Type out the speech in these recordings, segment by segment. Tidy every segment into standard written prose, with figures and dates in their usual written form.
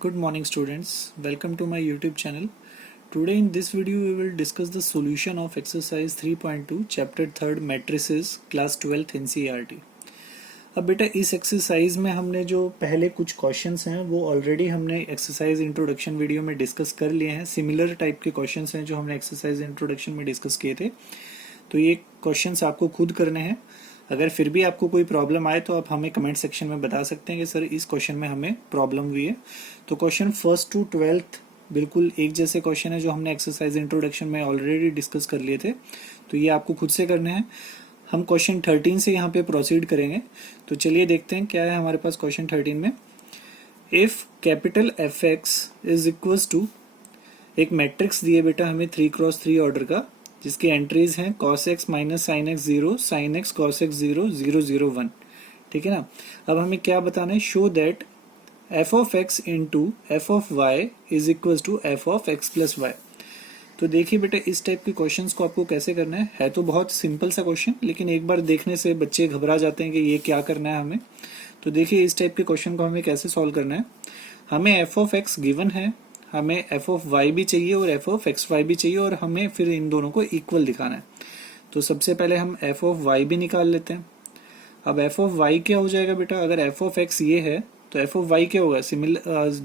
Good morning students, welcome to my YouTube channel. Today in this video we will discuss the solution of exercise 3.2 chapter 3rd matrices class 12th NCERT. अब बेटा इस exercise में हमने जो पहले कुछ questions हैं वो ऑलरेडी हमने एक्सरसाइज इंट्रोडक्शन वीडियो में डिस्कस कर लिए हैं. सिमिलर टाइप के क्वेश्चंस हैं जो हमने एक्सरसाइज इंट्रोडक्शन में डिस्कस किए थे. तो ये क्वेश्चंस आपको खुद करने हैं. अगर फिर भी आपको कोई प्रॉब्लम आए तो आप हमें कमेंट सेक्शन में बता सकते हैं कि सर इस क्वेश्चन में हमें प्रॉब्लम हुई है. तो क्वेश्चन फर्स्ट टू 12th बिल्कुल एक जैसे क्वेश्चन है जो हमने एक्सरसाइज इंट्रोडक्शन में ऑलरेडी डिस्कस कर लिए थे. तो ये आपको खुद से करने हैं. हम क्वेश्चन 13 से यहाँ पे प्रोसीड करेंगे. तो चलिए देखते हैं क्या है हमारे पास क्वेश्चन 13 में. If capital F X is equals to, एक मैट्रिक्स दिए बेटा हमें 3x3 ऑर्डर का, जिसकी एंट्रीज हैं cos x minus sine x 0, sine x cos x 0, 0 0 1. ठीक है ना. अब हमें क्या बताना है, show that f of x into F of y is equal to F of x plus Y. तो देखिए बेटा इस टाइप के क्वेश्चंस को आपको कैसे करना है तो बहुत सिंपल सा क्वेश्चन, लेकिन एक बार देखने से बच्चे घबरा जाते हैं कि ये क्या करना है हमें. तो देखिए इस टाइप के क्वेश्चन को हमें कैसे सॉल्व करना है. हमें एफ ऑफ एक्स गिवन है, हमें एफ ऑफ वाई भी चाहिए और एफ ऑफ एक्स वाई भी चाहिए, और हमें फिर इन दोनों को इक्वल दिखाना है. तो सबसे पहले हम एफ ऑफ वाई भी निकाल लेते हैं. अब एफ ऑफ वाई क्या हो जाएगा बेटा, अगर एफ ऑफ एक्स ये है तो एफ ऑफ वाई क्या होगा,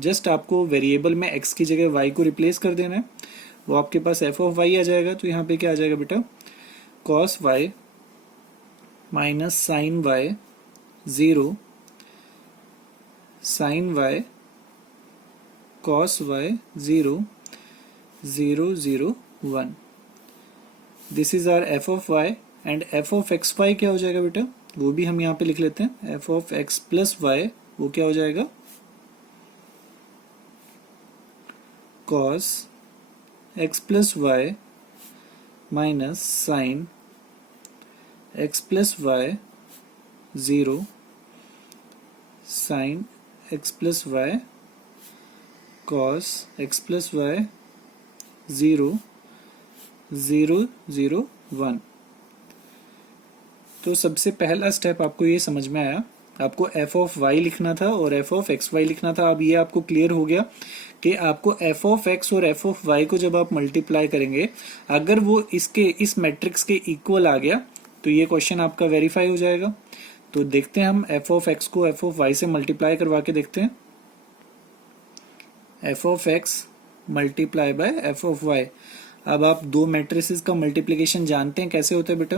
जस्ट आपको वेरिएबल में एक्स की जगह वाई को रिप्लेस कर देना है. वो आपके पास एफ ऑफ वाई आ जाएगा. तो यहाँ पे क्या आ जाएगा बेटा, cos Y minus sine Y 0, sine Y cos y 0, 0 0 1. This is our F of y and F of X Y क्या हो जाएगा बेटा, वो भी हम यहाँ पे लिख लेते हैं. F of x plus Y वो क्या हो जाएगा, cos x plus Y minus sine X plus Y 0, sine X plus Y cos x plus Y 0, 0 0 1. तो सबसे पहला स्टेप आपको ये समझ में आया, आपको एफ ऑफ वाई लिखना था और एफ ऑफ एक्स वाई लिखना था. अब ये आपको क्लियर हो गया कि आपको एफ ऑफ एक्स और एफ ऑफ वाई को जब आप मल्टीप्लाई करेंगे, अगर वो इसके इस मैट्रिक्स के इक्वल आ गया तो ये क्वेश्चन आपका वेरीफाई हो जाएगा. तो देखते हैं हम एफ ऑफ एक्स को एफ ऑफ वाई से मल्टीप्लाई करवा के देखते हैं. F of X multiply by F of Y. अब आप दो मैट्रिसेस का मल्टीप्लिकेशन जानते हैं कैसे होता है बेटा.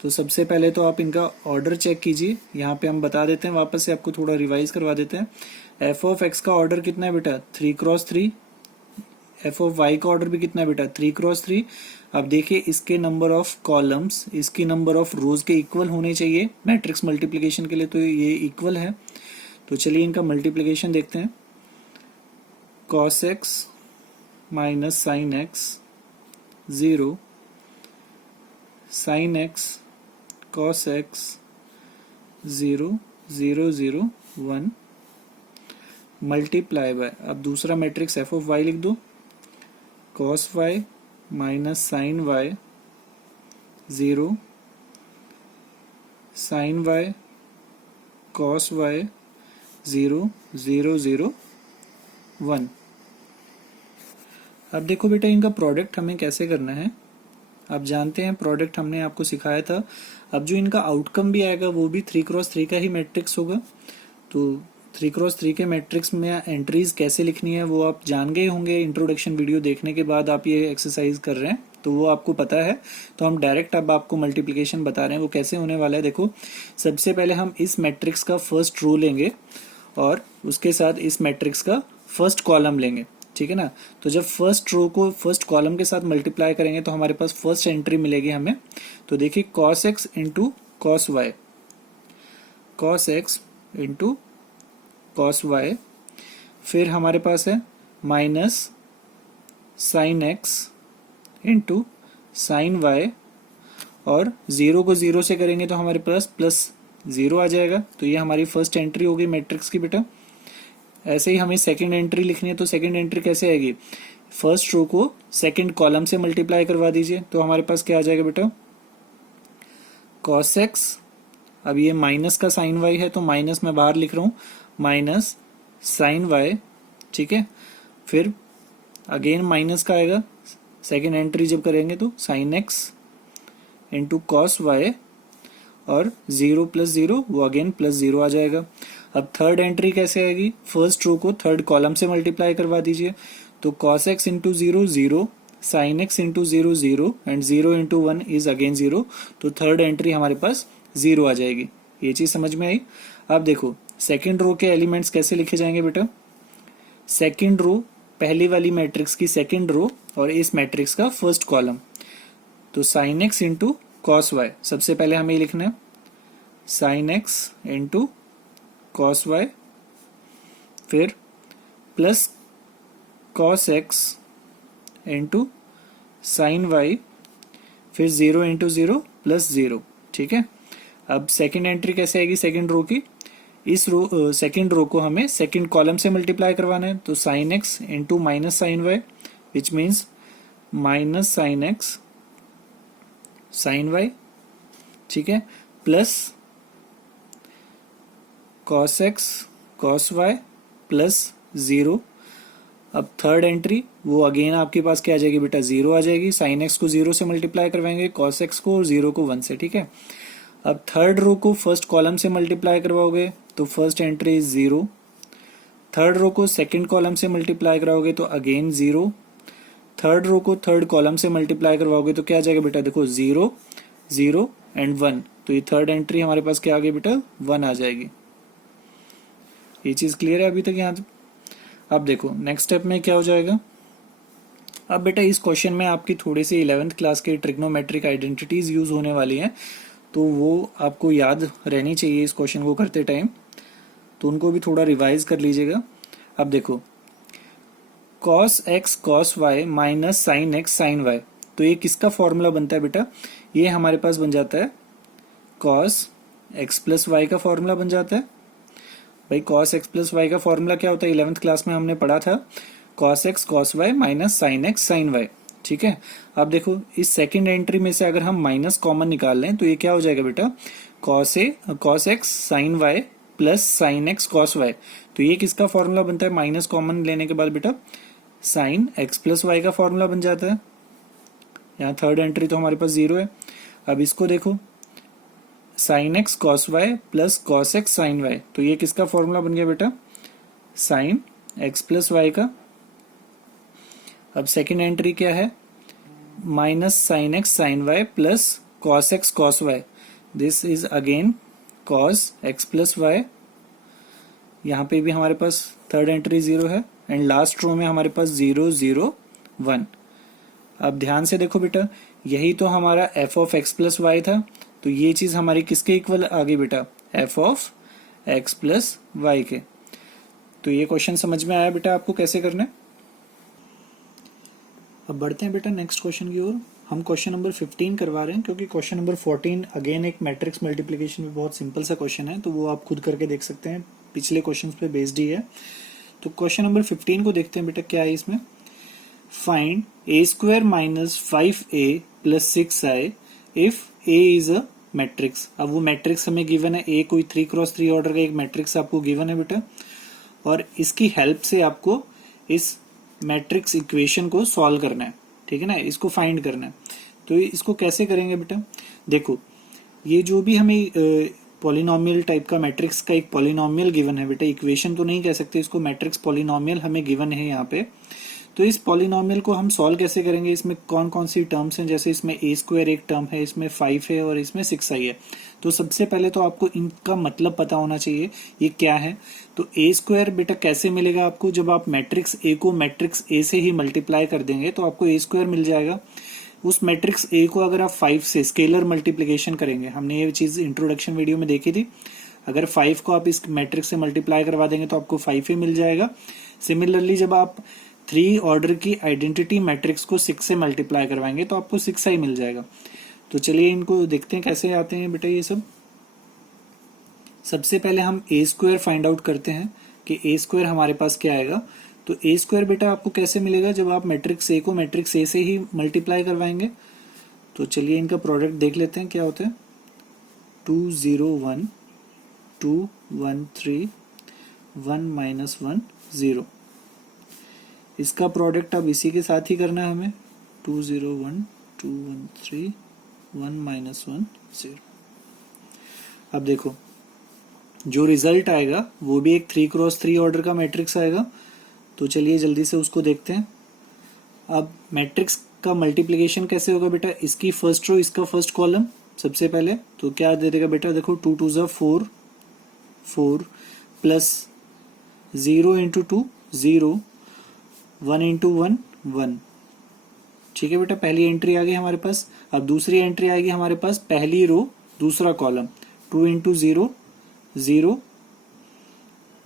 तो सबसे पहले तो आप इनका ऑर्डर चेक कीजिए. यहाँ पे हम बता देते हैं, वापस से आपको थोड़ा रिवाइज करवा देते हैं. एफ ऑफ एक्स का ऑर्डर कितना है बेटा, 3x3. एफ ऑफ वाई का ऑर्डर भी कितना है बेटा, 3x3. अब देखिए इसके नंबर ऑफ कॉलम्स इसकी नंबर ऑफ रोज के इक्वल होने चाहिए मैट्रिक्स मल्टीप्लिकेशन के लिए. तो ये इक्वल है. तो चलिए इनका मल्टीप्लिकेशन देखते हैं. cos x minus sine x 0, sine x cos x 0, 0 0 1 multiply by, अब दूसरा मैट्रिक्स एफ ऑफ वाई लिख दो. cos y minus sine Y 0, sine Y cos y 0, 0 0 1. अब देखो बेटा इनका प्रोडक्ट हमें कैसे करना है. आप जानते हैं प्रोडक्ट हमने आपको सिखाया था. अब जो इनका आउटकम भी आएगा वो भी 3x3 का ही मैट्रिक्स होगा. तो 3x3 के मैट्रिक्स में एंट्रीज कैसे लिखनी है वो आप जान गए होंगे. इंट्रोडक्शन वीडियो देखने के बाद आप ये एक्सरसाइज कर रहे हैं तो वो आपको पता है. तो हम डायरेक्ट अब आपको मल्टीप्लिकेशन बता रहे हैं वो कैसे होने वाला है. देखो सबसे पहले हम इस मैट्रिक्स का फर्स्ट रो लेंगे और उसके साथ इस मैट्रिक्स का फर्स्ट कॉलम लेंगे. ठीक है ना. तो जब फर्स्ट रो को फर्स्ट कॉलम के साथ मल्टीप्लाई करेंगे तो हमारे पास फर्स्ट एंट्री मिलेगी हमें. तो देखिए cos x into cos y, cos x into cos y. फिर हमारे पास है minus sine x into sine y, और 0 को 0 से करेंगे तो हमारे पास प्लस 0 आ जाएगा. तो ये हमारी फर्स्ट एंट्री होगी मैट्रिक्स की बेटा. ऐसे ही हमें सेकंड एंट्री लिखनी है. तो सेकंड एंट्री कैसे आएगी, फर्स्ट रो को सेकंड कॉलम से मल्टीप्लाई करवा दीजिए. तो हमारे पास क्या आ जाएगा बेटा, cos x, अब ये माइनस का साइन y है तो माइनस मैं बाहर लिख रहा हूँ, माइनस साइन y ठीक है। फिर अगेन माइनस का आएगा, सेकेंड एंट्री जब करेंगे तो sine x into cos Y, और 0 प्लस 0 वो अगेन प्लस 0 आ जाएगा। अब थर्ड एंट्री कैसे आएगी, फर्स्ट रो को थर्ड कॉलम से मल्टीप्लाई करवा दीजिए, तो cos x into 0 0, sine x into 0 0, and 0 into 1 is again 0, तो थर्ड एंट्री हमारे पास 0 आ जाएगी। ये चीज समझ में आई। अब देखो सेकेंड रो के एलिमेंट्स कैसे लिखे जाएंगे बेटा, सेकेंड रो पहली वाली मैट्रिक्स की सेकेंड रो और इस मैट्रिक्स का फर्स्ट कॉलम, तो sine x into cos y, सबसे पहले हमें लिखना है sine x into cos y, फिर plus cos x into sine y, फिर 0 इंटू 0 प्लस 0, ठीक है। अब सेकेंड एंट्री कैसे आएगी सेकेंड रो की, इस रो सेकेंड रो को हमें सेकेंड कॉलम से मल्टीप्लाई करवाना है, तो sine x into minus sine Y, which means minus sine x sine Y, ठीक है, plus cos x cos Y plus 0। अब थर्ड एंट्री वो अगेन आपके पास क्या आ जाएगी बेटा, 0 आ जाएगी, साइन एक्स को 0 से मल्टीप्लाई करवाएंगे, कॉस एक्स को, और 0 को 1 से, ठीक है। अब थर्ड रो को फर्स्ट कॉलम से मल्टीप्लाई करवाओगे तो first entry is 0, third row को सेकंड कॉलम से मल्टीप्लाई कराओगे तो अगेन 0, थर्ड रो को थर्ड कॉलम से मल्टीप्लाई करवाओगे तो क्या आ जाएगा बेटा, देखो 0 0 एंड 1, तो ये थर्ड एंट्री हमारे पास क्या आ गई बेटा, 1 आ जाएगी। ये चीज क्लियर है अभी तक यहाँ तक। अब देखो नेक्स्ट स्टेप में क्या हो जाएगा, अब बेटा इस क्वेश्चन में आपकी थोड़ी सी 11th क्लास के ट्रिग्नोमेट्रिक आइडेंटिटीज यूज होने वाली हैं, तो वो आपको याद रहनी चाहिए इस क्वेश्चन को करते टाइम, तो उनको भी थोड़ा रिवाइज कर लीजिएगा। अब देखो cos x cos y minus sine x sine Y, तो ये किसका फॉर्मूला बनता है बेटा, ये हमारे पास बन जाता है cos x प्लस वाई का फॉर्मूला बन जाता है। भाई cos x प्लस वाई का फॉर्मूला क्या होता है, 11th क्लास में हमने पढ़ा था, cos x cos y minus sine x sine Y, ठीक है। अब देखो इस सेकंड एंट्री में से अगर हम माइनस कॉमन निकाल लें तो ये क्या हो जाएगा बेटा, cos x sine Y plus sine X cos Y, तो ये किसका फॉर्मूला बनता है, माइनस कॉमन लेने के बाद बेटा साइन एक्स प्लस वाई का फॉर्मूला बन जाता है। यहाँ थर्ड एंट्री तो हमारे पास 0 है। अब इसको देखो sine X cos Y plus cos X sine Y, तो ये किसका फॉर्मूला बन गया बेटा, साइन एक्स प्लस वाई का। अब सेकेंड एंट्री क्या है, minus sine x sine Y plus cos x cos y, this is again cos x plus y. यहाँ पे भी हमारे पास थर्ड एंट्री 0 है, एंड लास्ट रो में हमारे पास 0 0 1। अब ध्यान से देखो बेटा, यही तो हमारा f of x plus y था, तो ये चीज हमारी किसके इक्वल आ गई बेटा, f of x plus y के। तो ये क्वेश्चन समझ में आया बेटा आपको कैसे करना है। अब बढ़ते हैं बेटा नेक्स्ट क्वेश्चन की ओर। हम क्वेश्चन नंबर 15 करवा रहे हैं, क्योंकि क्वेश्चन नंबर 14 अगेन एक मैट्रिक्स मल्टीप्लिकेशन में बहुत सिंपल सा क्वेश्चन है, तो वो आप खुद करके देख सकते हैं, पिछले क्वेश्चंस पे बेस्ड ही है। तो क्वेश्चन नंबर 15 को देखते हैं बेटा क्या है इसमें, find A square minus 5a plus 6i if a is a matrix. अब वो मैट्रिक्स हमें गिवन है, a कोई 3x3 ऑर्डर का एक मैट्रिक्स आपको गिवन है बेटा, और इसकी हेल्प से आपको इस मैट्रिक्स इक्वेशन को सॉल्व करना है, ठीक है ना, इसको फाइंड करना है। तो इसको कैसे करेंगे बेटा, देखो ये जो भी हमें पॉलिनोमियल टाइप का मैट्रिक्स का एक पॉलिनोमियल गिवन है बेटा, इक्वेशन तो नहीं कह सकते इसको, मैट्रिक्स पॉलिनोमियल हमें गिवन है यहाँ पे। तो इस पॉलिनोमियल को हम सॉल्व कैसे करेंगे, इसमें कौन कौन सी टर्म्स हैं, जैसे इसमें ए स्क्वायर एक टर्म है, इसमें 5 है और इसमें 6i है। तो सबसे पहले तो आपको इनका मतलब पता होना चाहिए ये क्या है। तो ए स्क्वायर बेटा कैसे मिलेगा आपको, जब आप मैट्रिक्स ए को मैट्रिक्स ए से ही मल्टीप्लाई कर देंगे तो आपको ए स्क्वायर मिल जाएगा। उस मैट्रिक्स ए को अगर आप 5 से स्केलर मल्टीप्लिकेशन करेंगे, हमने ये चीज इंट्रोडक्शन वीडियो में देखी थी, अगर 5 को आप इस मैट्रिक्स से मल्टीप्लाई करवा देंगे तो आपको 5 ही मिल जाएगा। सिमिलरली जब आप 3 ऑर्डर की आइडेंटिटी मैट्रिक्स को 6 से मल्टीप्लाई करवाएंगे तो आपको 6i मिल जाएगा। तो चलिए इनको देखते हैं कैसे आते हैं बेटा ये सब। सबसे पहले हम ए स्क्वायर फाइंड आउट करते हैं कि ए स्क्वायर हमारे पास क्या आएगा। तो ए स्क्वायर बेटा आपको कैसे मिलेगा, जब आप मैट्रिक्स ए को मैट्रिक्स ए से ही मल्टीप्लाई करवाएंगे। तो चलिए इनका प्रोडक्ट देख लेते हैं क्या होता है। 2 0 1 2 1 3 1 -1 0, इसका प्रोडक्ट अब इसी के साथ ही करना है हमें, 2 0 1 2 1 3 1 -1 0। अब देखो जो रिजल्ट आएगा वो भी एक 3x3 ऑर्डर का मैट्रिक्स आएगा। तो चलिए जल्दी से उसको देखते हैं। अब मैट्रिक्स का मल्टीप्लिकेशन कैसे होगा बेटा, इसकी फर्स्ट रो इसका फर्स्ट कॉलम सबसे पहले, तो क्या दे देगा बेटा, देखो 2 2 ज़ा 4 4 प्लस 0 इंटू 2 0 1 इंटू 1 1। ठीक है बेटा, पहली एंट्री आ गई हमारे पास। अब दूसरी एंट्री आएगी हमारे पास, पहली रो दूसरा column, 2 into 0 0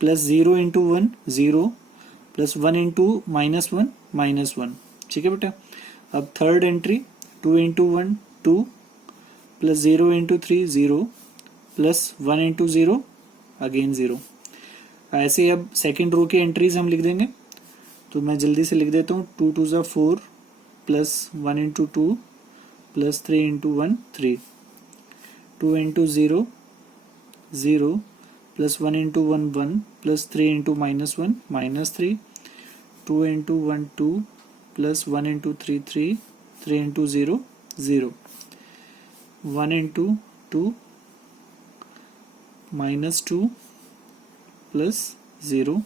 plus 0 into 1 0 plus 1 into -1 -1। ठीक है बेटा। अब third entry 2 into 1 2 plus 0 into 3 0 plus 1 into 0 again 0। ऐसे ही अब सेकेंड रो की एंट्रीज हम लिख देंगे। तो मैं जल्दी से लिख देता हूँ, 2 2 ज़ा 4 plus 1 into 2 plus 3 into 1 3 2 into 0 0 plus 1 into 1 1 plus 3 into -1 -3 2 into 1 2 plus 1 into 3 3 3 into 0 0 1 into 2 -2 plus 0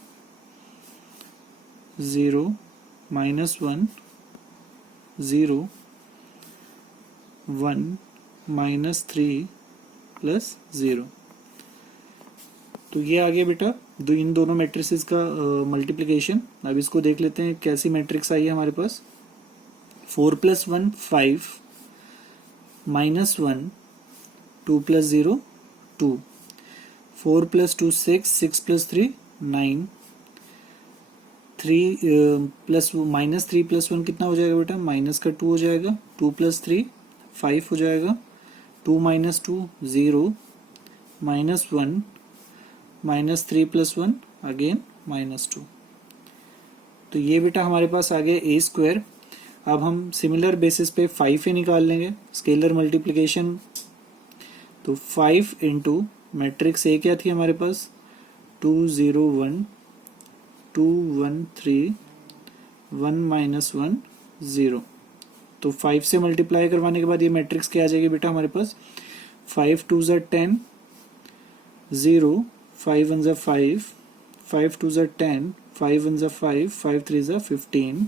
0 -1 0 1 -3 plus 0। तो ये आ गया बेटा इन दोनों मैट्रिसेस का मल्टीप्लिकेशन। अब इसको देख लेते हैं कैसी मैट्रिक्स आई है हमारे पास। 4 + 1 5 -1 2 + 0 2 4 + 2 6 6 + 3 9 3 प्लस -3 + 1 कितना हो जाएगा बेटा, माइनस का 2 हो जाएगा, 2 + 3 5 हो जाएगा, 2 - 2 0 -1 -3 + 1 अगेन -2। तो ये बेटा हमारे पास आ गया a²। अब हम सिमिलर बेसिस पे 5a निकाल लेंगे, स्केलर मल्टीप्लिकेशन। तो 5 इंटू मैट्रिक्स ए क्या थी हमारे पास, 2 0 1 2 1 3 1 -1 0। तो 5 से मल्टीप्लाई करवाने के बाद ये मैट्रिक्स क्या आ जाएगी बेटा हमारे पास, 5 2 ज़ा 10 0 5 1 ज़ा 5 5 2 ज़ा 10 5 1 ज़ा 5 5 3 ज़ा 15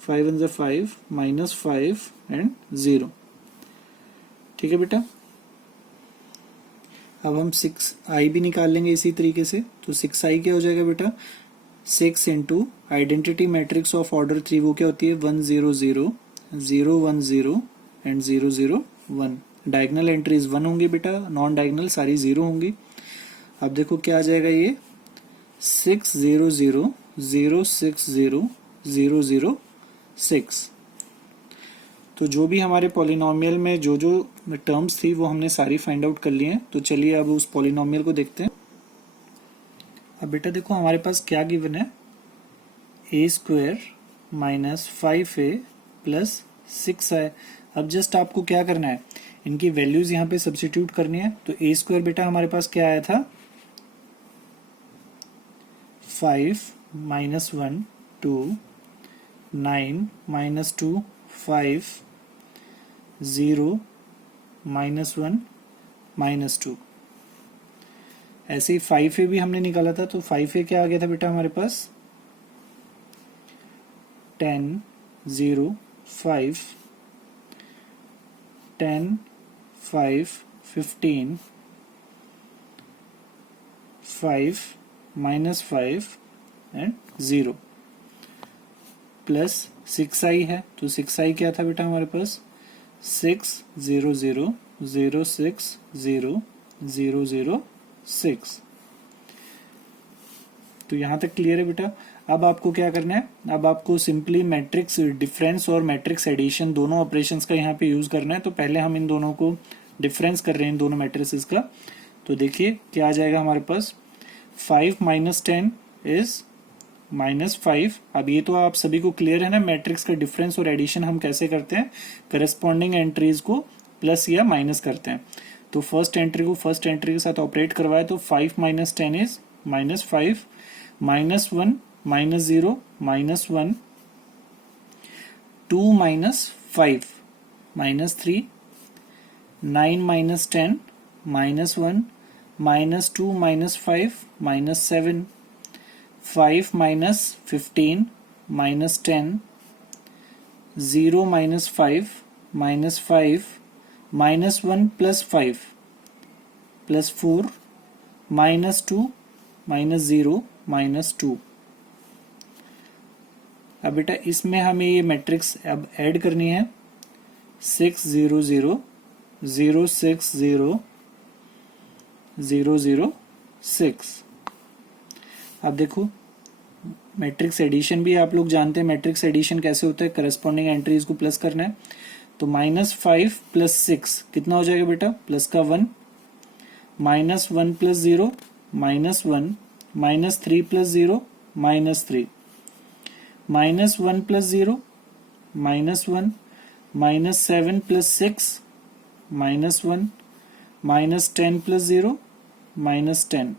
5 1 ज़ा 5 -5 एंड 0। ठीक है बेटा। अब हम 6i भी निकाल लेंगे इसी तरीके से। तो 6i क्या हो जाएगा बेटा, 6 into identity matrix of order 3 वो क्या होती है, 1 0 0 0 1 0 एंड 0 0 1। डायगनल एंट्रीज 1 होंगी बेटा, नॉन डायगनल सारी 0 होंगी। अब देखो क्या आ जाएगा ये, 6 0 0 0 6 0 0 0 6। तो जो भी हमारे पॉलिनोमियल में जो जो टर्म्स थी वो हमने सारी फाइंड आउट कर ली हैं। तो चलिए अब उस पॉलिनोमियल को देखते हैं। अब बेटा देखो हमारे पास क्या गिवन है, a² - 5a + 6i। अब जस्ट आपको क्या करना है, इनकी वैल्यूज यहाँ पे सब्स्टिट्यूट करनी है। तो a² बेटा हमारे पास क्या आया था, 5 - 1 2 9 - 2 5 0 -1 -2। ऐसे ही 5a भी हमने निकाला था। तो 5a क्या आ गया था बेटा हमारे पास, 10 0 5 10 5 15 5 -5 एंड 0 प्लस 6i है। तो 6i क्या था बेटा हमारे पास, 6 0 0 0 6 0 0 0 6। तो यहाँ तक क्लियर है बेटा। अब आपको क्या करना है, अब आपको सिंपली मैट्रिक्स डिफरेंस और मैट्रिक्स एडिशन दोनों ऑपरेशंस का यहाँ पे यूज करना है। तो पहले हम इन दोनों को डिफरेंस कर रहे हैं, इन दोनों मैट्रिसेस का। तो देखिए क्या आ जाएगा हमारे पास, 5 - 10 इज -5। अब ये तो आप सभी को क्लियर है ना, मैट्रिक्स का डिफरेंस और एडिशन हम कैसे करते हैं, करस्पॉन्डिंग एंट्रीज को प्लस या माइनस करते हैं। तो फर्स्ट एंट्री को फर्स्ट एंट्री के साथ ऑपरेट करवाए तो 5 - 10 is -5 -1 minus 0 minus 1, 2 minus 5 minus 3, 9 minus 10 minus 1, minus 2 minus 5 minus 7, 5 minus 15 minus 10, 0 minus 5 minus 5, minus 1 plus 5 plus 4, minus 2 minus 0 minus 2। अब बेटा इसमें हमें ये मैट्रिक्स अब ऐड करनी है, 6 0 0 0 6 0 0 0 6। अब देखो मैट्रिक्स एडिशन भी आप लोग जानते हैं, मैट्रिक्स एडिशन कैसे होता है, करस्पॉन्डिंग एंट्रीज को प्लस करना है। तो -5 प्लस 6 कितना हो जाएगा बेटा, प्लस का 1, -1 plus 0 -1, -3 plus 0 -3, -1 plus 0 -1, -7 plus 6 -1, -10 plus 0 -10,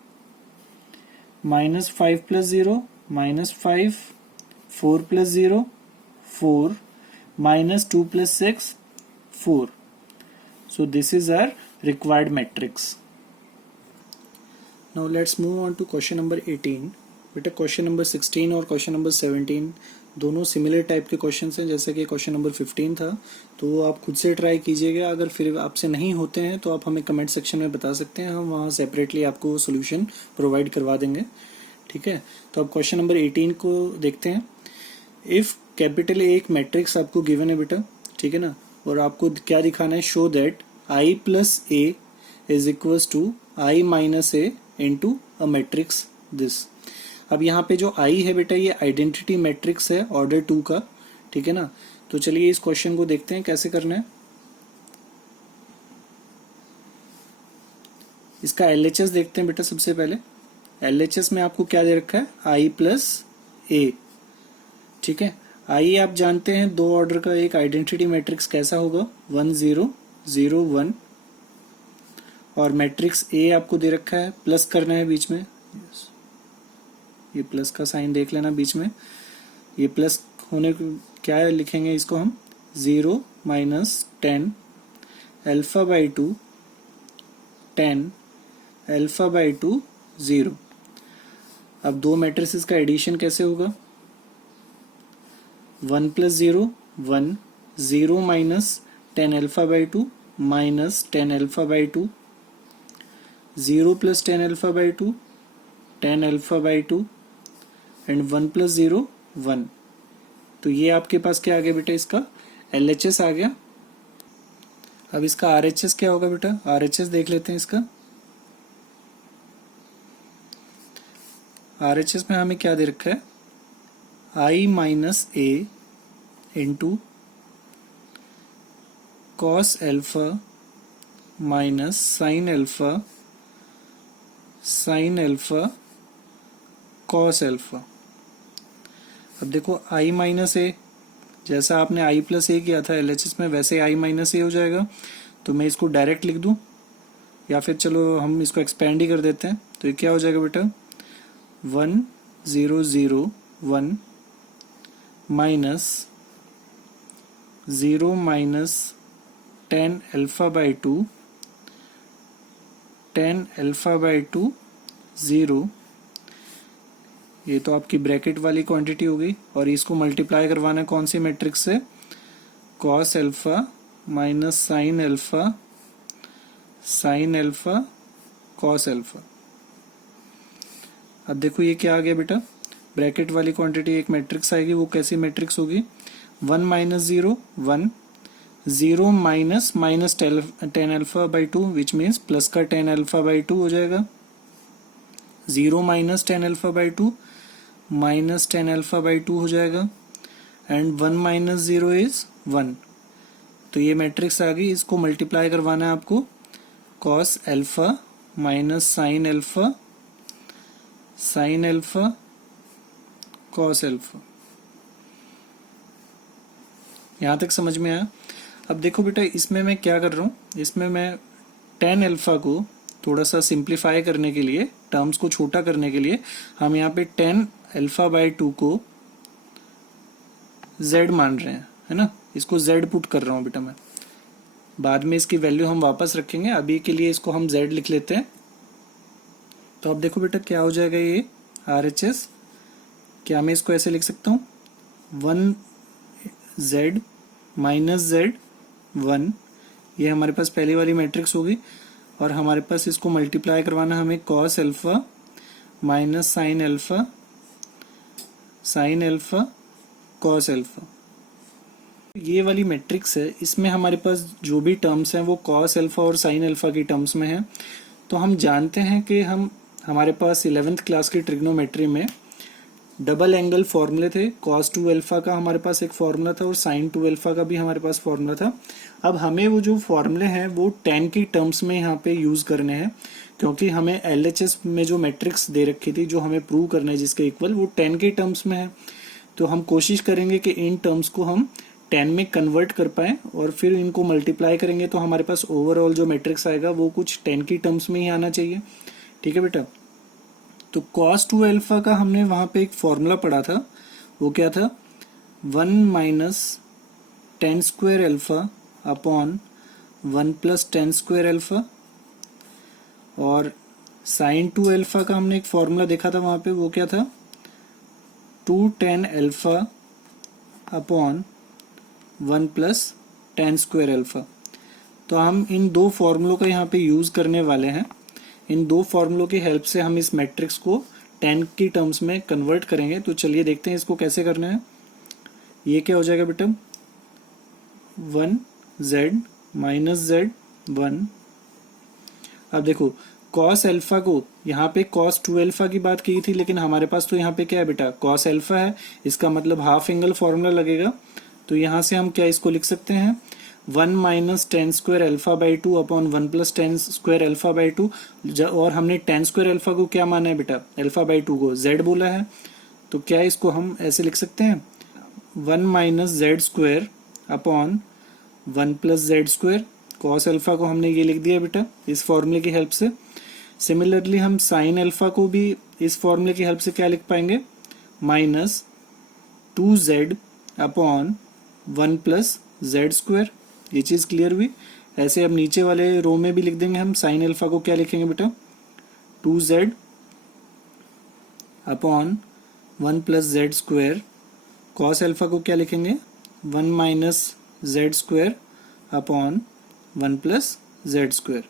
-5 plus 0 -5, 4 plus 0 4, -2 plus 6 4। So this is our required matrix. Now let's move on to question number 18। बेटा क्वेश्चन नंबर 16 और क्वेश्चन नंबर 17 दोनों सिमिलर टाइप के क्वेश्चंस हैं जैसे कि क्वेश्चन नंबर 15 था, तो आप खुद से ट्राई कीजिएगा। अगर फिर आपसे नहीं होते हैं तो आप हमें कमेंट सेक्शन में बता सकते हैं, हम वहाँ सेपरेटली आपको सोल्यूशन प्रोवाइड करवा देंगे, ठीक है। तो अब क्वेश्चन नंबर 18 को देखते हैं। इफ कैपिटल ए एक मैट्रिक्स आपको गिवन है बेटा, ठीक है ना, और आपको क्या दिखाना है, show that I plus A is equals to I minus A into a matrix this. अब यहाँ पे जो आई है बेटा ये आइडेंटिटी मैट्रिक्स है ऑर्डर 2 का, ठीक है ना। तो चलिए इस क्वेश्चन को देखते हैं कैसे करना है। इसका एलएचएस देखते हैं बेटा। सबसे पहले एलएचएस में आपको क्या दे रखा है, आई प्लस ए, ठीक है। आई आप जानते हैं दो ऑर्डर का एक आइडेंटिटी मैट्रिक्स कैसा होगा, 1 0 0 1, और मैट्रिक्स ए आपको दे रखा है, प्लस करना है बीच में, ये प्लस का साइन देख लेना बीच में, ये प्लस होने को क्या है लिखेंगे इसको हम, 0 minus 10 alpha by 2 10 alpha by 2 0। अब दो मैट्रिसेस का एडिशन कैसे होगा, 1 plus 0 1, 0 minus 10 alpha by 2 minus 10 alpha by 2, 0 plus 10 alpha by 2 10 alpha by 2, and 1 plus 0 1। तो ये आपके पास क्या आ गया बेटा, इसका एलएचएस आ गया। अब इसका आरएचएस क्या होगा बेटा, आरएचएस देख लेते हैं इसका। आरएचएस में हमें क्या दे रखा है, I minus A into cos alpha minus sine alpha cos alpha. अब देखो आई माइनस ए, जैसा आपने आई प्लस ए किया था एलएचएस में वैसे आई माइनस ए हो जाएगा। तो मैं इसको डायरेक्ट लिख दूं या फिर चलो हम इसको एक्सपेंड ही कर देते हैं। तो ये क्या हो जाएगा बेटा, 1 0 0 1 minus 0 minus 10 alpha by 2 10 alpha by 2 0। ये तो आपकी ब्रैकेट वाली क्वांटिटी हो गई, और इसको मल्टीप्लाई करवाना है कौन सी मैट्रिक्स से, cos alpha minus sine alpha cos alpha. अब देखो ये क्या आ गया बेटा, ब्रैकेट वाली क्वांटिटी एक मैट्रिक्स आएगी, वो कैसी मैट्रिक्स होगी, 1 minus 0 1, 0 minus minus 10 alpha by 2 which means plus का 10 अल्फा बाई 2 हो जाएगा, 0 minus 10 alpha by 2 minus 10 alpha by 2 हो जाएगा, एंड 1 माइनस 0 इज 1। तो ये मैट्रिक्स आ गई, इसको मल्टीप्लाई करवाना है आपको, cos alpha minus sine alpha cos alpha. यहां तक समझ में आया। अब देखो बेटा इसमें मैं क्या कर रहा हूं, इसमें मैं 10 अल्फा को थोड़ा सा सिंप्लीफाई करने के लिए, टर्म्स को छोटा करने के लिए हम यहाँ पे 10 अल्फा बाय 2 को z मान रहे हैं, है ना, इसको z पुट कर रहा हूँ बेटा मैं, बाद में इसकी वैल्यू हम वापस रखेंगे, अभी के लिए इसको हम z लिख लेते हैं। तो अब देखो बेटा क्या हो जाएगा ये RHS, क्या मैं इसको ऐसे लिख सकता हूँ 1z माइनस z1, ये हमारे पास पहली वाली मैट्रिक्स होगी, और हमारे पास इसको मल्टीप्लाई करवाना हमें cos alpha minus sine alpha cos alpha. ये वाली मैट्रिक्स है, इसमें हमारे पास जो भी टर्म्स हैं वो cos अल्फा और sin अल्फा की टर्म्स में है। तो हम जानते हैं कि हमारे पास 11th क्लास की ट्रिग्नोमेट्री में डबल एंगल फॉर्मूले थे, cos 2 अल्फा का हमारे पास एक फॉर्मूला था और sin 2 अल्फा का भी हमारे पास फॉर्मूला था। अब हमें वो जो फॉर्मूले हैं वो tan की टर्म्स में यहाँ पे यूज करने हैं, क्योंकि हमें LHS में जो मैट्रिक्स दे रखी थी जो हमें प्रूव करना है जिसके इक्वल, वो tan के टर्म्स में है। तो हम कोशिश करेंगे कि इन टर्म्स को हम tan में कन्वर्ट कर पाए और फिर इनको मल्टीप्लाई करेंगे तो हमारे पास ओवरऑल जो मैट्रिक्स आएगा वो कुछ tan की टर्म्स में ही आना चाहिए। ठीक है बेटा, तो cos 2 अल्फा का हमने वहां पे एक फॉर्मूला पढ़ा था, वो क्या था 1 minus ten square alpha upon 1 plus ten square alpha, और sin 2 अल्फा का हमने एक फॉर्मूला देखा था वहां पे, वो क्या था 2 tan alpha upon 1 plus ten square alpha. तो हम इन दो फॉर्मूलों का यहाँ पे यूज करने वाले हैं। इन दो फॉर्मूलों की हेल्प से हम इस मैट्रिक्स को tan की टर्म्स में कन्वर्ट करेंगे। तो चलिए देखते हैं इसको कैसे करना है। ये क्या हो जाएगा बेटा 1z माइनस z1। अब देखो cos अल्फा को यहाँ पे cos 2 अल्फा की बात की थी, लेकिन हमारे पास तो यहाँ पे क्या है बेटा cos अल्फा है, इसका मतलब हाफ एंगल फॉर्मूला लगेगा। तो यहाँ से हम क्या इसको लिख सकते हैं 1 minus ten square alpha by 2 upon 1 plus ten square alpha by 2, और हमने टेन स्क्वायर अल्फा को क्या माना है बेटा अल्फा बाई 2 को z बोला है। तो क्या इसको हम ऐसे लिख सकते हैं 1 minus Z square upon 1 plus Z square. Cos alpha को हमने ये लिख दिया बेटा इस फॉर्मूले की हेल्प से। सिमिलरली हम साइन अल्फा को भी इस फॉर्मूले की हेल्प से क्या लिख पाएंगे minus 2z upon 1 plus Z square. ये चीज क्लियर हुई। ऐसे अब नीचे वाले रो में भी लिख देंगे हम साइन अल्फा को क्या लिखेंगे बेटा 2z upon 1 plus Z square. Cos alpha को क्या लिखेंगे 1 minus Z square upon 1 plus Z square.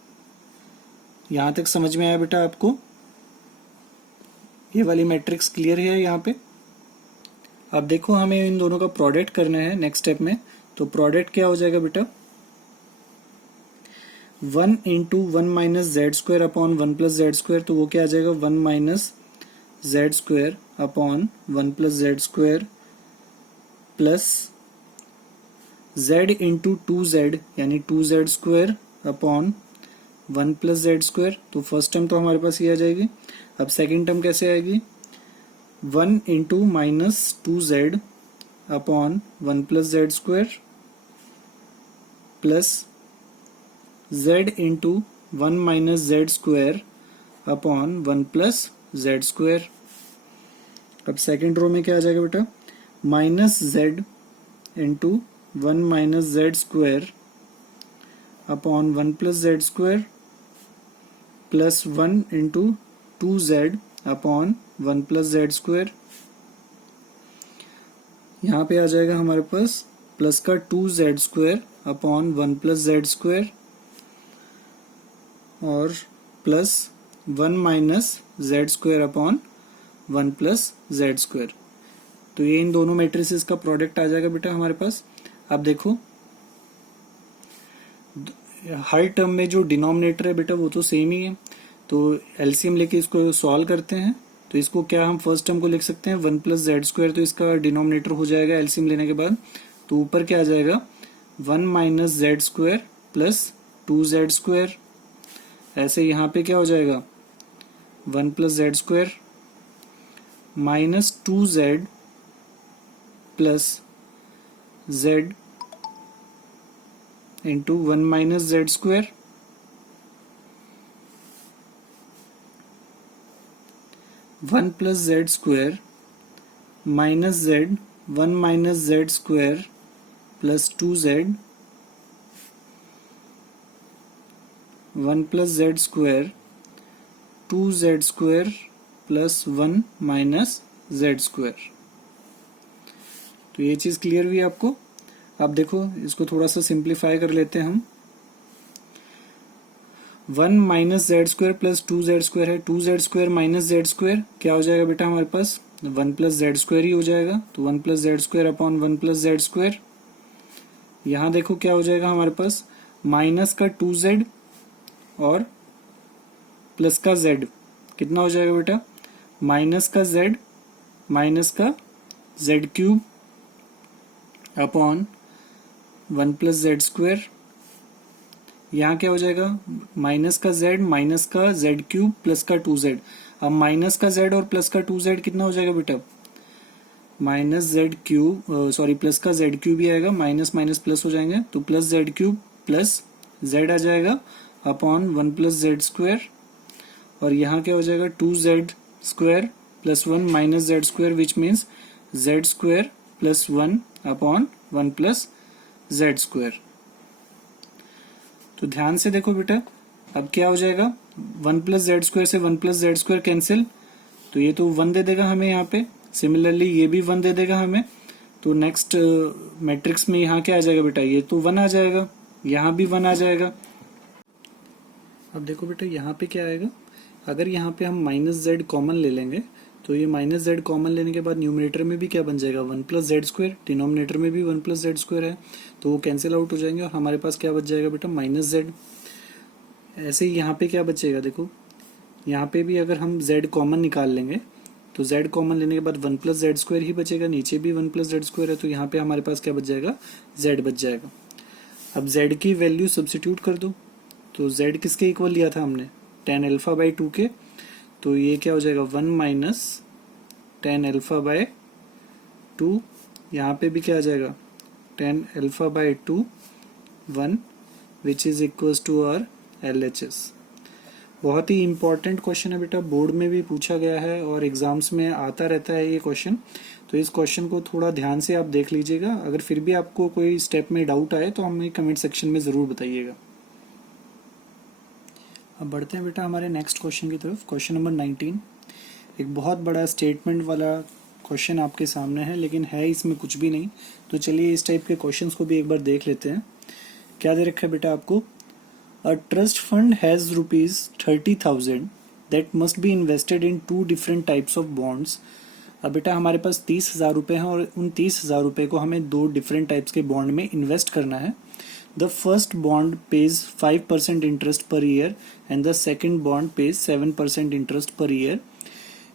यहां तक समझ में आया बेटा आपको? ये वाली मैट्रिक्स क्लियर है यहाँ पे। अब देखो हमें इन दोनों का प्रोडक्ट करना है नेक्स्ट स्टेप में। तो प्रोडक्ट क्या हो जाएगा बेटा 1 into 1 minus Z square upon 1 plus Z square. तो वो क्या आ जाएगा 1 minus Z square upon 1 plus Z square plus z into 2z यानी 2z square upon 1 plus Z square. तो फर्स्ट टर्म तो हमारे पास ये आ जाएगी। अब सेकेंड टर्म कैसे आएगी 1 into minus 2z upon 1 plus Z square plus z into 1 minus Z square upon 1 plus Z square. अब सेकेंड रो में क्या आ जाएगा बेटा minus z into 1 minus Z square upon 1 plus Z square plus 1 into 2z upon 1 plus Z square. यहाँ पे आ जाएगा हमारे पास प्लस का 2z square upon 1 plus Z square और plus 1 minus Z square upon 1 plus Z square. तो ये इन दोनों matrices का प्रोडक्ट आ जाएगा बेटा हमारे पास। अब देखो हर टर्म में जो डिनोमिनेटर है बेटा वो तो सेम ही है, तो एलसीएम लेके इसको सॉल्व करते हैं। तो इसको क्या हम फर्स्ट टर्म को लिख सकते हैं 1 प्लस जेड स्क्वायर, तो इसका डिनोमिनेटर हो जाएगा एलसीएम लेने के बाद। तो ऊपर क्या आ जाएगा 1 minus Z square plus 2z square. ऐसे यहाँ पे क्या हो जाएगा 1 plus Z square minus 2z plus z into 1 minus Z square one plus Z square minus Z, 1 minus Z square plus 2z, 1 plus Z square, 2z square plus 1 minus Z square. तो ये चीज clear हुई आपको। अब देखो इसको थोड़ा सा सिंप्लीफाई कर लेते हैं हम। 1 minus Z square plus 2z square है, 2z square minus Z square क्या हो जाएगा बेटा हमारे पास 1 प्लस जेड स्क्वायर ही हो जाएगा। तो 1 plus Z square upon 1 plus Z square. यहाँ देखो क्या हो जाएगा हमारे पास माइनस का 2z और प्लस का z कितना हो जाएगा बेटा माइनस का z माइनस का z cube upon 1 plus Z square. यहाँ क्या हो जाएगा माइनस का z माइनस का z क्यूब प्लस का 2z। अब माइनस का z और प्लस का 2z कितना हो जाएगा बेटा minus Z cube sorry plus का जेड क्यूब ही आएगा, माइनस माइनस प्लस हो जाएंगे तो plus Z cube plus Z आ जाएगा अपॉन 1 प्लस जेड स्क्वायर। और यहाँ क्या हो जाएगा 2z square plus 1 minus Z square which means Z square plus 1 upon 1 plus Z square. तो ध्यान से देखो बेटा अब क्या हो जाएगा 1 प्लस जेड स्क्वायर से 1 प्लस जेड स्क्वायर कैंसिल, तो ये तो 1 दे देगा हमें यहाँ पे, सिमिलरली ये भी 1 दे देगा हमें। तो नेक्स्ट मैट्रिक्स में यहाँ क्या आ जाएगा बेटा ये तो 1 आ जाएगा, यहाँ भी 1 आ जाएगा। अब देखो बेटा यहाँ पे क्या आएगा अगर यहाँ पे हम माइनस जेड कॉमन ले लेंगे तो ये माइनस जेड कॉमन लेने के बाद न्यूमरेटर में भी क्या बन जाएगा 1 प्लस जेड स्क्वायर, डिनोमिनेटर में भी 1 प्लस जेड स्क्वायर है तो वो कैंसिल आउट हो जाएंगे और हमारे पास क्या बच जाएगा बेटा माइनस जेड। ऐसे ही यहाँ पे क्या बचेगा देखो यहाँ पे भी अगर हम z कॉमन निकाल लेंगे तो z कॉमन लेने के बाद 1 प्लस जेड स्क्वायर ही बचेगा, नीचे भी 1 प्लस जेड स्क्वायर है तो यहाँ पे हमारे पास क्या बच जाएगा z बच जाएगा। अब z की वैल्यू सब्स्टिट्यूट कर दो तो z किसके इक्वल लिया था हमने tan अल्फा बाई 2 के, तो ये क्या हो जाएगा 1 माइनस tan अल्फा बाई 2, यहाँ पे भी क्या आ जाएगा tan alpha by 2 1 which is equals to our LHS। बहुत ही इंपॉर्टेंट क्वेश्चन है बेटा, बोर्ड में भी पूछा गया है और एग्जाम्स में आता रहता है ये क्वेश्चन, तो इस क्वेश्चन को थोड़ा ध्यान से आप देख लीजिएगा। अगर फिर भी आपको कोई स्टेप में डाउट आए तो हमें कमेंट सेक्शन में ज़रूर बताइएगा। अब बढ़ते हैं बेटा हमारे नेक्स्ट क्वेश्चन की तरफ। क्वेश्चन नंबर 19 एक बहुत बड़ा स्टेटमेंट वाला क्वेश्चन आपके सामने है लेकिन है इसमें कुछ भी नहीं, तो चलिए इस टाइप के क्वेश्चंस को भी एक बार देख लेते हैं। क्या दे रखा है बेटा आपको A trust fund has rupees 30,000 that must be invested in 2 different types of bonds। अब बेटा हमारे पास 30,000 रुपये हैं और उन 30,000 रुपये को हमें 2 डिफरेंट टाइप्स के बॉन्ड में इन्वेस्ट करना है। The first bond pays 5% interest per year and the second bond pays 7% interest per year.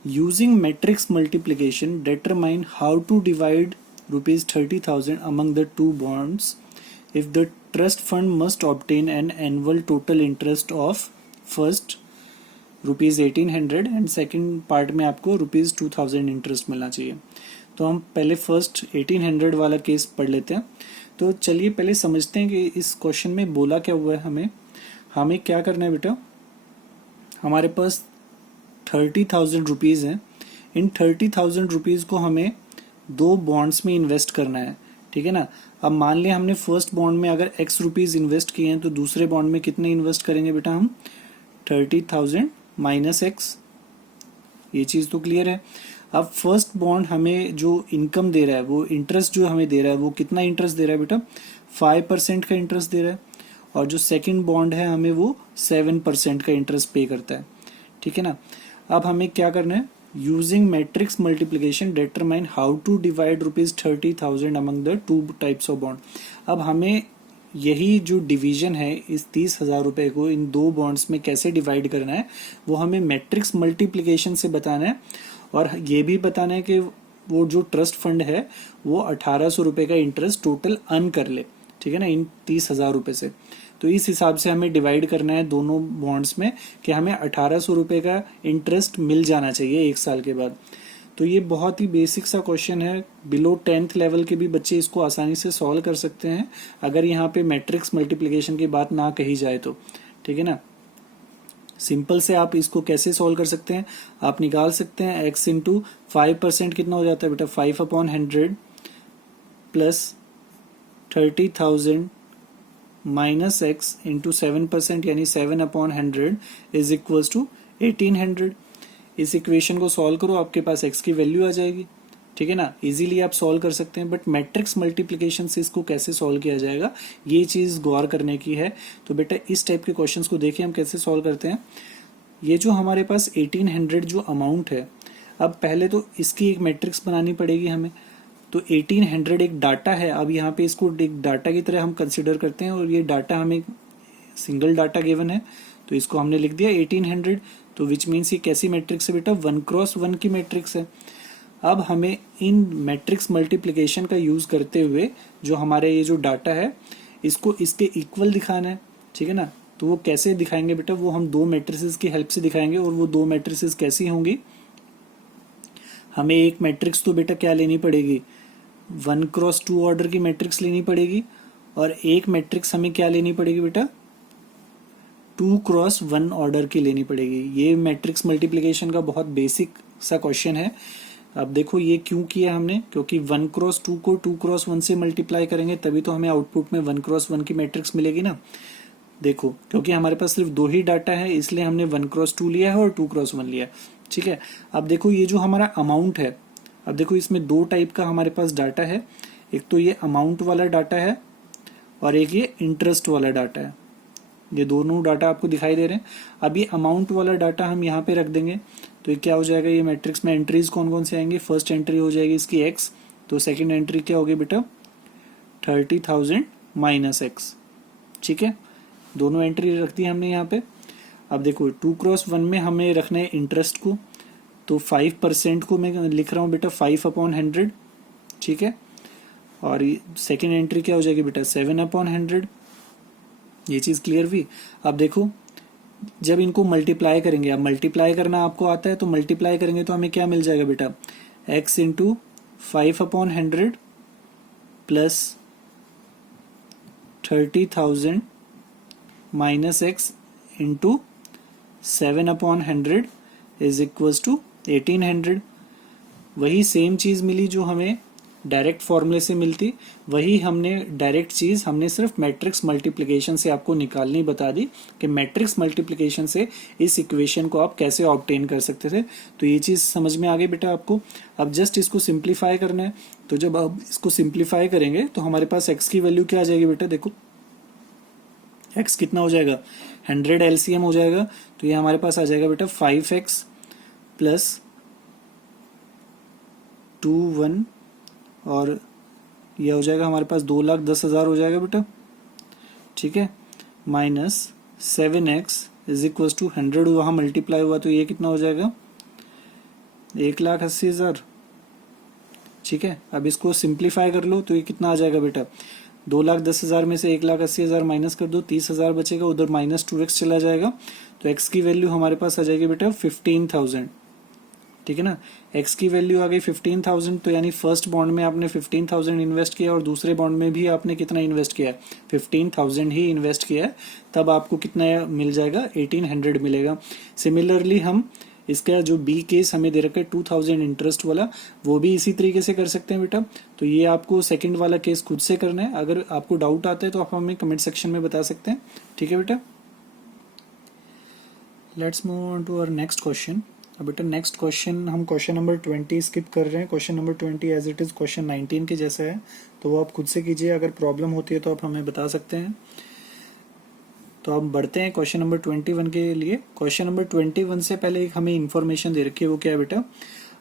Using matrix multiplication determine how to divide rupees 30,000 among the 2 bonds if the trust fund must obtain an annual total interest of first rupees 1800 and second part में आपको rupees 2000 interest मिलना चाहिए। तो हम पहले first 1800 वाला case पढ़ लेते हैं। तो चलिए पहले समझते हैं कि इस क्वेश्चन में बोला क्या हुआ है। हमें क्या करना है बेटा हमारे पास 30,000 रुपीज़ हैं, इन 30,000 रुपीज़ को हमें 2 बॉन्ड्स में इन्वेस्ट करना है, ठीक है ना। अब मान लिया हमने फर्स्ट बॉन्ड में अगर x रुपीज़ इन्वेस्ट किए हैं तो दूसरे बॉन्ड में कितने इन्वेस्ट करेंगे बेटा हम 30,000 माइनस x, ये चीज़ तो क्लियर है। अब फर्स्ट बॉन्ड हमें जो इनकम दे रहा है वो इंटरेस्ट जो हमें दे रहा है वो कितना इंटरेस्ट दे रहा है बेटा 5% का इंटरेस्ट दे रहा है, और जो सेकंड बॉन्ड है हमें वो 7% का इंटरेस्ट पे करता है, ठीक है ना। अब हमें क्या करना है using matrix multiplication determine how to divide rupees 30,000 among the 2 types of bond. अब हमें यही जो डिवीजन है इस 30,000 रुपए को इन 2 बॉन्ड्स में कैसे डिवाइड करना है वो हमें मैट्रिक्स मल्टीप्लिकेशन से बताना है, और ये भी बताना है कि वो जो ट्रस्ट फंड है वो 1,800 रुपए का इंटरेस्ट टोटल अर्न कर ले, ठीक है ना, इन 30,000 रुपए से। तो इस हिसाब से हमें डिवाइड करना है दोनों बॉन्ड्स में कि हमें 1,800 रुपए का इंटरेस्ट मिल जाना चाहिए 1 साल के बाद। तो ये बहुत ही बेसिक सा क्वेश्चन है, बिलो 10th लेवल के भी बच्चे इसको आसानी से सॉल्व कर सकते हैं अगर यहाँ पे मैट्रिक्स मल्टीप्लिकेशन की बात ना कही जाए तो, ठीक है ना। सिंपल से आप इसको कैसे सॉल्व कर सकते हैं, आप निकाल सकते हैं x इंटू 5% कितना हो जाता है बेटा 5/100 प्लस 30,000 माइनस x इंटू 7% यानी 7/100 इज इक्वल्स टू 1800। इस इक्वेशन को सॉल्व करो, आपके पास x की वैल्यू आ जाएगी। ठीक है ना, इजीली आप सॉल्व कर सकते हैं। बट मैट्रिक्स मल्टीप्लिकेशन से इसको कैसे सॉल्व किया जाएगा, ये चीज़ गौर करने की है। तो बेटा इस टाइप के क्वेश्चंस को देखिए हम कैसे सॉल्व करते हैं। ये जो हमारे पास 1800 जो अमाउंट है, अब पहले तो इसकी एक मैट्रिक्स बनानी पड़ेगी हमें। तो 1800 एक डाटा है, अब यहाँ पे इसको एक डाटा की तरह हम कंसिडर करते हैं, और ये डाटा हमें सिंगल डाटा गिवन है, तो इसको हमने लिख दिया 1800। तो विच मीन्स ये कैसी मैट्रिक्स है बेटा, 1x1 की मैट्रिक्स है। अब हमें इन मैट्रिक्स मल्टीप्लिकेशन का यूज करते हुए जो हमारे ये जो डाटा है इसको इसके इक्वल दिखाना है। ठीक है ना, तो वो कैसे दिखाएंगे बेटा, वो हम दो मैट्रिसेस की हेल्प से दिखाएंगे। और वो दो मैट्रिसेस कैसी होंगी, हमें एक मैट्रिक्स तो बेटा क्या लेनी पड़ेगी, 1x2 ऑर्डर की मैट्रिक्स लेनी पड़ेगी, और एक मैट्रिक्स हमें क्या लेनी पड़ेगी बेटा, 2x1 ऑर्डर की लेनी पड़ेगी। ये मैट्रिक्स मल्टीप्लिकेशन का बहुत बेसिक सा क्वेश्चन है। अब देखो ये क्यों किया हमने, क्योंकि 1x2 को 2x1 से मल्टीप्लाई करेंगे तभी तो हमें आउटपुट में 1x1 की मैट्रिक्स मिलेगी ना। देखो क्योंकि हमारे पास सिर्फ दो ही डाटा है, इसलिए हमने 1x2 लिया है और 2x1 लिया है। ठीक है, अब देखो ये जो हमारा अमाउंट है, अब देखो इसमें दो टाइप का हमारे पास डाटा है। एक तो ये अमाउंट वाला डाटा है और एक ये इंटरेस्ट वाला डाटा है। ये दोनों डाटा आपको दिखाई दे रहे हैं। अब ये अमाउंट वाला डाटा हम यहाँ पे रख देंगे, तो ये क्या हो जाएगा, ये मैट्रिक्स में एंट्रीज कौन कौन से आएंगे, फर्स्ट एंट्री हो जाएगी इसकी x, तो सेकंड एंट्री क्या होगी बेटा 30,000 माइनस x। ठीक है, दोनों एंट्री रख दी हमने यहाँ पे। अब देखो 2x1 में हमें रखना है इंटरेस्ट को, तो 5% को मैं लिख रहा हूँ बेटा 5/100। ठीक है, और सेकेंड एंट्री क्या हो जाएगी बेटा 7/100। ये चीज़ क्लियर हुई। अब देखो जब इनको मल्टीप्लाई करेंगे, अब मल्टीप्लाई करना आपको आता है, तो मल्टीप्लाई करेंगे तो हमें क्या मिल जाएगा बेटा, x into 5/100 plus 30,000 minus x into 7/100 is equals to 1800। वही सेम चीज़ मिली जो हमें डायरेक्ट फॉर्मूले से मिलती, वही हमने डायरेक्ट चीज़ हमने सिर्फ मैट्रिक्स मल्टीप्लिकेशन से आपको निकालनी बता दी कि मैट्रिक्स मल्टीप्लिकेशन से इस इक्वेशन को आप कैसे ऑब्टेन कर सकते थे। तो ये चीज़ समझ में आ गई बेटा आपको। अब जस्ट इसको सिंप्लीफाई करना है, तो जब आप इसको सिंप्लीफाई करेंगे तो हमारे पास x की वैल्यू क्या आ जाएगी बेटा, देखो x कितना हो जाएगा 100 LCM हो जाएगा, तो ये हमारे पास आ जाएगा बेटा 5x प्लस 21, और यह हो जाएगा हमारे पास 2,10,000 हो जाएगा बेटा। ठीक है, minus 7x is equal to 100 वहाँ मल्टीप्लाई हुआ, तो ये कितना हो जाएगा 1,80,000। ठीक है, अब इसको सिंप्लीफाई कर लो, तो ये कितना आ जाएगा बेटा, 2,10,000 में से 1,80,000 माइनस कर दो, 30,000 बचेगा, उधर माइनस 2x चला जाएगा, तो x की वैल्यू हमारे पास आ जाएगी बेटा 15,000। ठीक है ना, x की वैल्यू आ गई 15,000, तो यानी फर्स्ट बॉन्ड में आपने 15,000 इन्वेस्ट किया और दूसरे बॉन्ड में भी आपने कितना इन्वेस्ट किया है, 15,000 ही इन्वेस्ट किया है, तब आपको कितना मिल जाएगा 1800 मिलेगा। सिमिलरली हम इसका जो बी केस हमें दे रखा है 2,000 इंटरेस्ट वाला, वो भी इसी तरीके से कर सकते हैं बेटा। तो ये आपको सेकंड वाला केस खुद से करना है, अगर आपको डाउट आता है तो आप हमें कमेंट सेक्शन में बता सकते हैं। ठीक है बेटा, let's move on to our next question. अब बेटा नेक्स्ट क्वेश्चन हम क्वेश्चन नंबर 20 स्किप कर रहे हैं। Question number 20 as it is question 19 के जैसा है, तो वो आप खुद से कीजिए, अगर प्रॉब्लम होती है तो आप हमें बता सकते हैं। तो अब बढ़ते हैं क्वेश्चन नंबर 21 के लिए। क्वेश्चन नंबर 21 से पहले एक हमें इंफॉर्मेशन दे रखी है, वो क्या है बेटा,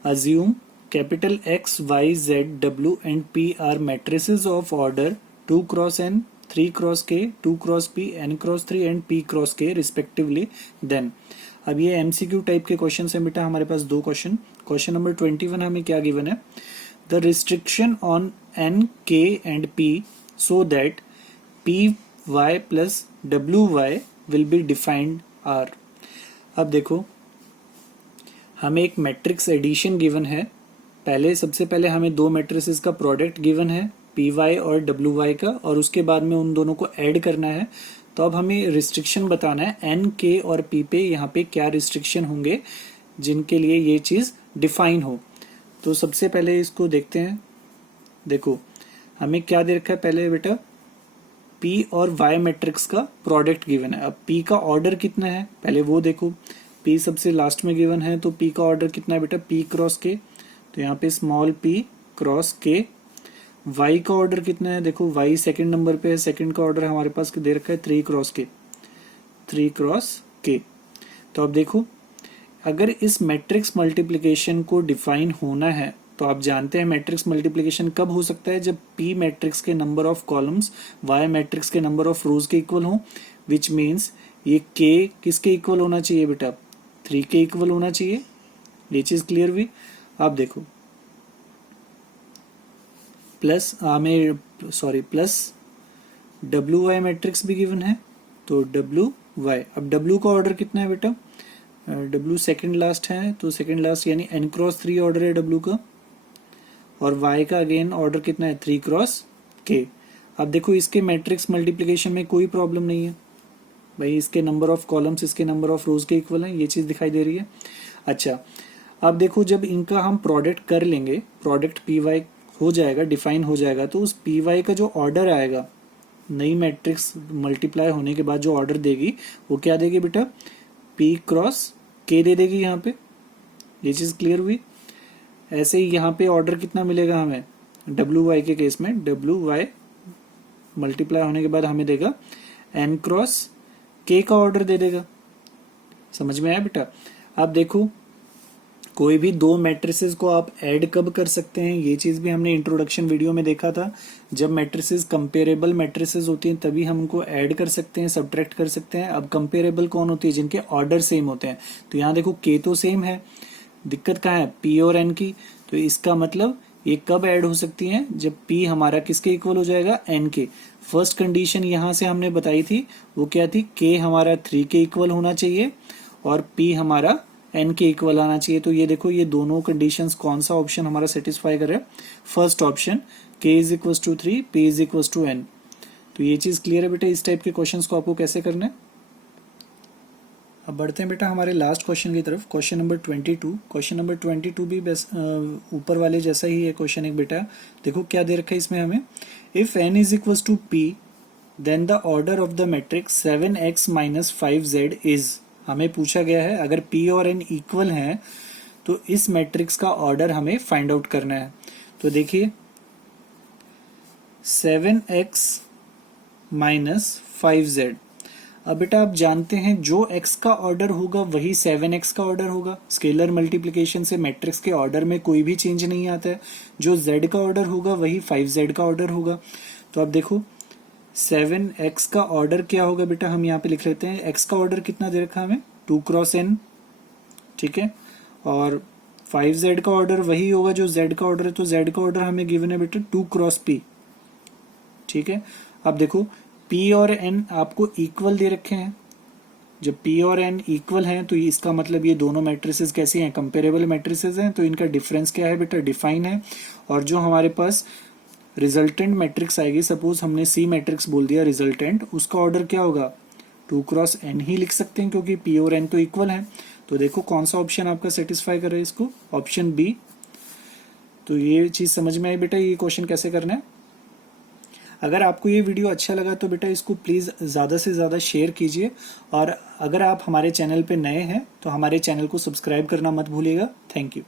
assume capital X, Y, Z, W and P are matrices of order 2x n, 3x k, 2x p, n×3 and p×k respectively. Then अब ये MCQ टाइप के क्वेश्चन है बेटा, हमारे पास दो क्वेश्चन। क्वेश्चन नंबर 21 हमें क्या गिवन है, the restriction on n, k and p so that p y plus w y will be defined are. अब देखो हमें एक मैट्रिक्स एडिशन गिवन है, पहले सबसे पहले हमें दो मैट्रिसेस का प्रोडक्ट गिवन है पी वाई और डब्ल्यू वाई का, और उसके बाद में उन दोनों को ऐड करना है। तो अब हमें रिस्ट्रिक्शन बताना है एन, के और पी पे यहाँ पे क्या रिस्ट्रिक्शन होंगे जिनके लिए ये चीज़ डिफाइन हो। तो सबसे पहले इसको देखते हैं। देखो हमें क्या दे रखा है पहले बेटा, P और Y मैट्रिक्स का प्रोडक्ट गिवन है। अब P का ऑर्डर कितना है पहले वो देखो। P सबसे लास्ट में गिवन है तो P का ऑर्डर कितना है बेटा, P क्रॉस K। तो यहाँ पे small p cross K। Y का ऑर्डर कितना है, देखो Y सेकंड नंबर पे है, सेकंड का ऑर्डर हमारे पास दे रखा है 3 क्रॉस K, 3 क्रॉस K। तो अब देखो अगर इस मैट्रिक्स मल्टीप्लिकेशन को डिफाइन होना है तो आप जानते हैं मैट्रिक्स मल्टीप्लिकेशन कब हो सकता है, जब P मैट्रिक्स के number of columns Y matrix के नंबर ऑफ रोज के इक्वल हो, विच मीन्स ये K किसके इक्वल होना चाहिए बेटा, 3 के इक्वल होना चाहिए। ये चीज क्लियर हुई। आप देखो प्लस प्लस WY मैट्रिक्स भी गिवन है तो WY। अब W का ऑर्डर कितना है बेटा, W सेकंड लास्ट है तो सेकंड लास्ट यानी n क्रॉस 3 ऑर्डर है W का, और Y का अगेन ऑर्डर कितना है 3 क्रॉस K। अब देखो इसके मैट्रिक्स मल्टीप्लिकेशन में कोई प्रॉब्लम नहीं है भाई, इसके नंबर ऑफ कॉलम्स इसके नंबर ऑफ रोज के इक्वल हैं, ये चीज दिखाई दे रही है। अच्छा अब देखो जब इनका हम प्रोडक्ट कर लेंगे, प्रोडक्ट PY हो जाएगा, डिफाइन हो जाएगा, तो उस PY का जो ऑर्डर आएगा नई मैट्रिक्स मल्टीप्लाई होने के बाद जो ऑर्डर देगी वो क्या देगी बेटा, P क्रॉस K दे देगी यहाँ पे। ये चीज क्लियर हुई। ऐसे ही यहाँ पे ऑर्डर कितना मिलेगा हमें, WY के केस में WY मल्टीप्लाई होने के बाद हमें देगा N क्रॉस K का ऑर्डर दे देगा। समझ में आया बेटा। आप देखो कोई भी दो मैट्रिसेस को आप ऐड कब कर सकते हैं, ये चीज भी हमने इंट्रोडक्शन वीडियो में देखा था। जब मैट्रिसेस कंपेरेबल मैट्रिसेस होती हैं तभी हम उनको ऐड कर सकते हैं, सब्ट्रैक्ट कर सकते हैं। अब कंपेरेबल कौन होती है, जिनके ऑर्डर सेम होते हैं। तो यहाँ देखो K तो सेम है, दिक्कत कहाँ है, P और N की। तो इसका मतलब ये कब ऐड हो सकती हैं, जब P हमारा किसके इक्वल हो जाएगा, N के। फर्स्ट कंडीशन यहाँ से हमने बताई थी वो क्या थी, K हमारा 3 के इक्वल होना चाहिए और P हमारा N के इक्वल आना चाहिए। तो ये देखो ये दोनों कंडीशंस कौन सा ऑप्शन हमारा सेटिस्फाई करे, first option K is equal to 3, P is equal to N। तो ये चीज क्लियर है बेटा, इस टाइप के क्वेश्चंस को आपको कैसे करना है। अब बढ़ते हैं बेटा हमारे लास्ट क्वेश्चन की तरफ, क्वेश्चन नंबर 22। क्वेश्चन नंबर 22 भी ऊपर वाले जैसा ही है क्वेश्चन एक बेटा। देखो क्या दे रखा है इसमें हमें, if N is equal to P then the order of the matrix 7x minus 5z is. हमें पूछा गया है अगर P और N इक्वल हैं तो इस मैट्रिक्स का ऑर्डर हमें फाइंड आउट करना है। तो देखिए 7x माइनस 5z। अब बेटा आप जानते हैं जो x का ऑर्डर होगा वही 7x का ऑर्डर होगा। स्केलर मल्टीप्लिकेशन से मैट्रिक्स के ऑर्डर में कोई भी चेंज नहीं आता है। जो z का ऑर्डर होगा वही 5z का ऑर्डर होगा। तो अब देखो 7x का ऑर्डर क्या होगा बेटा, हम यहाँ पे लिख लेते हैं। x का ऑर्डर कितना दे रखा है हमें, 2 क्रॉस n, ठीक है। और 5z का ऑर्डर वही होगा जो z का ऑर्डर है, तो z का ऑर्डर हमें गिवन है बेटा 2 क्रॉस p, ठीक है। अब देखो p और n आपको इक्वल दे रखे हैं। जब p और n इक्वल हैं तो इसका मतलब ये दोनों मैट्रिसेस कैसी हैं, कंपेरेबल मैट्रिसेस हैं। तो इनका डिफरेंस क्या है बेटा, डिफाइन है। और जो हमारे पास रिजल्टेंट मैट्रिक्स आएगी, सपोज हमने C मैट्रिक्स बोल दिया रिजल्टेंट, उसका ऑर्डर क्या होगा, 2 क्रॉस n ही लिख सकते हैं क्योंकि P और N तो इक्वल हैं। तो देखो कौन सा ऑप्शन आपका सेटिस्फाई कर रहा है इसको, ऑप्शन बी। तो ये चीज समझ में आई बेटा, ये क्वेश्चन कैसे करना है। अगर आपको ये वीडियो अच्छा लगा तो बेटा इसको प्लीज़ ज़्यादा से ज़्यादा शेयर कीजिए, और अगर आप हमारे चैनल पे नए हैं तो हमारे चैनल को सब्सक्राइब करना मत भूलिएगा। Thank you.